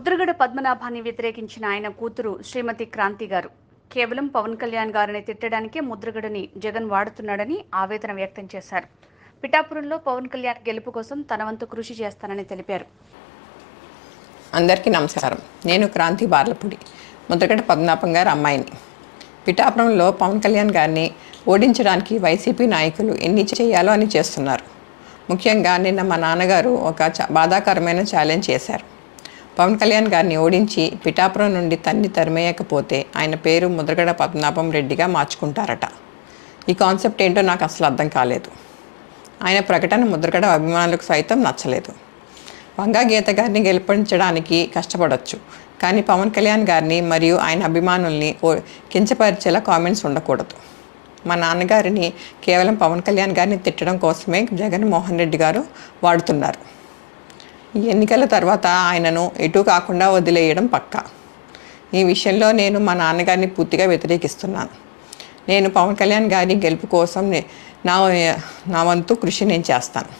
ముద్రగడ పద్మనాభాన్ని వ్యతిరేకించిన ఆయన కూతురు శ్రీమతి క్రాంతి గారు కేవలం పవన్ కళ్యాణ్ గారిని తిట్టడానికే ముద్రగడని జగన్ వాడుతున్నాడని ఆవేదన వ్యక్తం చేశారు. పిఠాపురంలో పవన్ కళ్యాణ్ గెలుపు కోసం తన వంతు కృషి చేస్తానని తెలిపారు. అందరికీ నమస్కారం. నేను క్రాంతి బార్లపూడి, ముద్రగడ పద్మనాభం గారి అమ్మాయిని. పిఠాపురంలో పవన్ కళ్యాణ్ గారిని ఓడించడానికి వైసీపీ నాయకులు ఎన్ని చేయాలో అని చేస్తున్నారు. ముఖ్యంగా నిన్న మా నాన్నగారు ఒక బాధాకరమైన ఛాలెంజ్ చేశారు. పవన్ కళ్యాణ్ గారిని ఓడించి పిఠాపురం నుండి తరిమేయకపోతే ఆయన పేరు ముద్రగడ పద్మనాభం రెడ్డిగా మార్చుకుంటారట. ఈ కాన్సెప్ట్ ఏంటో నాకు అసలు అర్థం కాలేదు. ఆయన ప్రకటన ముద్రగడ అభిమానులకు సైతం నచ్చలేదు. వంగా గీత గారిని గెలిపించడానికి కష్టపడవచ్చు, కానీ పవన్ కళ్యాణ్ గారిని మరియు ఆయన అభిమానుల్ని కించపరిచేలా కామెంట్స్ ఉండకూడదు. మా నాన్నగారిని కేవలం పవన్ కళ్యాణ్ గారిని తిట్టడం కోసమే జగన్మోహన్ రెడ్డి గారు వాడుతున్నారు. ఈ ఎన్నికల తర్వాత ఆయనను ఎటు కాకుండా వదిలేయడం పక్కా. ఈ విషయంలో నేను మా నాన్నగారిని పూర్తిగా వ్యతిరేకిస్తున్నాను. నేను పవన్ కళ్యాణ్ గారి గెలుపు కోసం నా వంతు కృషి నేను చేస్తాను.